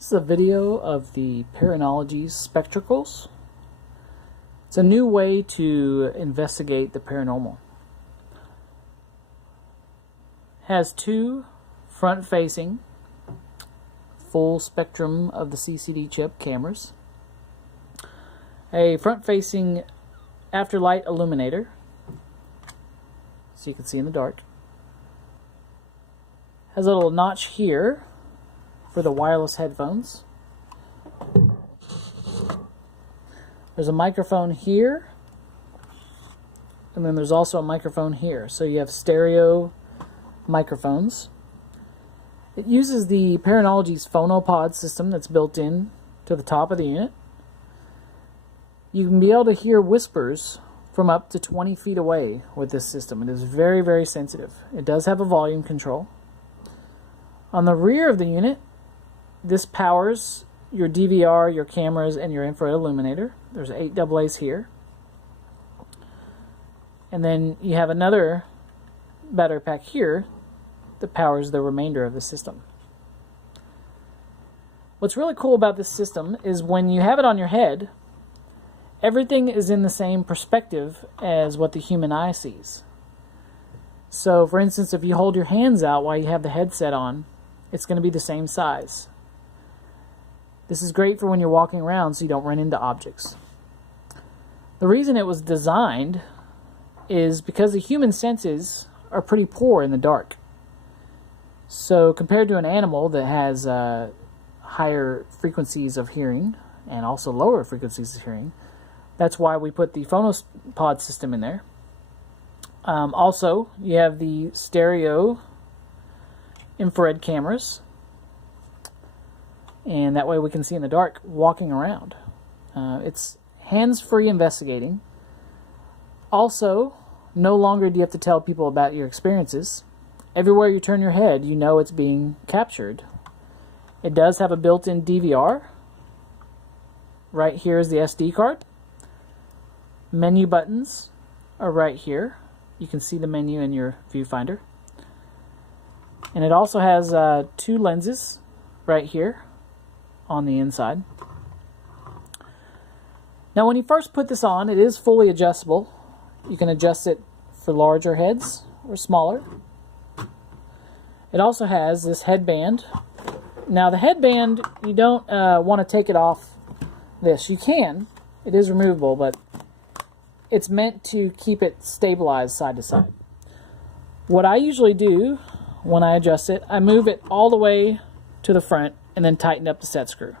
This is a video of the Paranologies Spectracles. It's a new way to investigate the paranormal. It has two front-facing, full spectrum of the CCD chip cameras, a front-facing afterlight illuminator, so you can see in the dark. Has a little notch here for the wireless headphones. There's a microphone here, and then there's also a microphone here. So you have stereo microphones. It uses the Paranologies Phonopod system that's built in to the top of the unit. You can be able to hear whispers from up to 20 feet away with this system. It is very, very sensitive. It does have a volume control. On the rear of the unit, this powers your DVR, your cameras, and your infrared illuminator. There's 8 AA's here. And then you have another battery pack here that powers the remainder of the system. What's really cool about this system is when you have it on your head, everything is in the same perspective as what the human eye sees. So, for instance, if you hold your hands out while you have the headset on, it's going to be the same size. This is great for when you're walking around so you don't run into objects. The reason it was designed is because the human senses are pretty poor in the dark. So compared to an animal that has higher frequencies of hearing and also lower frequencies of hearing, that's why we put the Phonopod system in there. Also, you have the stereo infrared cameras, and that way we can see in the dark walking around. It's hands-free investigating. Also, no longer do you have to tell people about your experiences. Everywhere you turn your head, you know it's being captured. It does have a built-in DVR. Right here is the SD card. Menu buttons are right here. You can see the menu in your viewfinder. And it also has 2 lenses right here on the inside. Now when you first put this on, it is fully adjustable. You can adjust it for larger heads or smaller. It also has this headband. Now the headband, you don't want to take it off this. You can. It is removable, but it's meant to keep it stabilized side to side. What I usually do when I adjust it, I move it all the way to the front and then tighten up the set screw.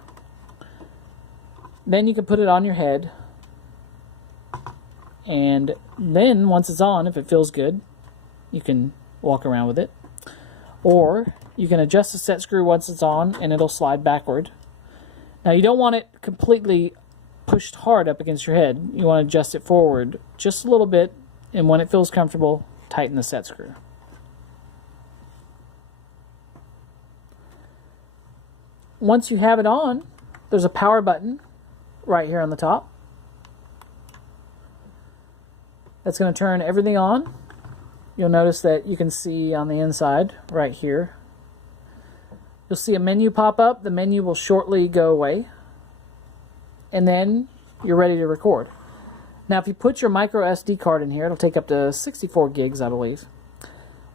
Then you can put it on your head, and then once it's on, if it feels good, you can walk around with it. Or you can adjust the set screw once it's on and it'll slide backward. Now you don't want it completely pushed hard up against your head. You want to adjust it forward just a little bit, and when it feels comfortable, tighten the set screw. Once you have it on, there's a power button right here on the top. That's going to turn everything on. You'll notice that you can see on the inside right here. You'll see a menu pop up. The menu will shortly go away. And then you're ready to record. Now if you put your micro SD card in here, it'll take up to 64 gigs, I believe.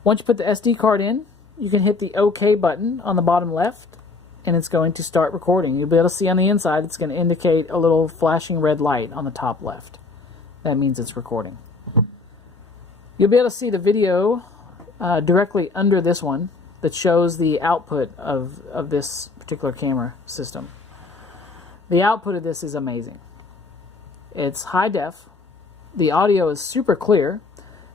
Once you put the SD card in, you can hit the OK button on the bottom left, and it's going to start recording. You'll be able to see on the inside, it's going to indicate a little flashing red light on the top left. That means it's recording. You'll be able to see the video directly under this one that shows the output of this particular camera system. The output of this is amazing. It's high def. The audio is super clear,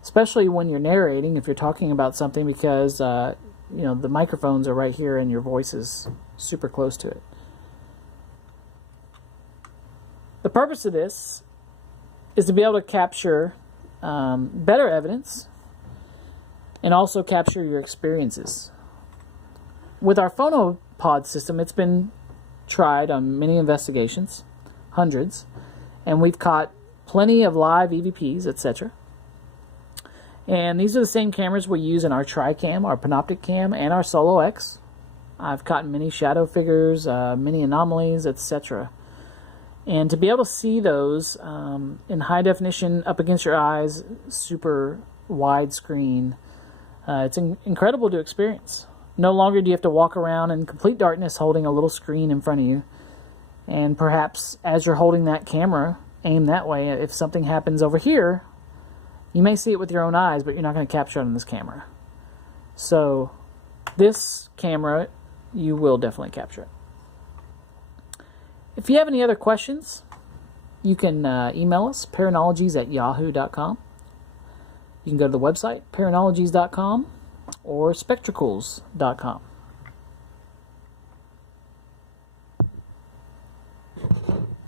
especially when you're narrating, if you're talking about something, because you know, the microphones are right here and your voice is super close to it. The purpose of this is to be able to capture better evidence and also capture your experiences. With our Phonopod system, it's been tried on many investigations, hundreds, and we've caught plenty of live EVPs, etc. And these are the same cameras we use in our Tri-Cam, our Panoptic Cam, and our Solo X. I've caught many shadow figures, many anomalies, etc. And to be able to see those in high definition up against your eyes, super wide screen, it's incredible to experience. No longer do you have to walk around in complete darkness holding a little screen in front of you. And perhaps as you're holding that camera, aim that way, if something happens over here, you may see it with your own eyes, but you're not going to capture it on this camera. So this camera, you will definitely capture it. If you have any other questions, you can email us, paranologies@yahoo.com. You can go to the website, paranologies.com or spectracles.com.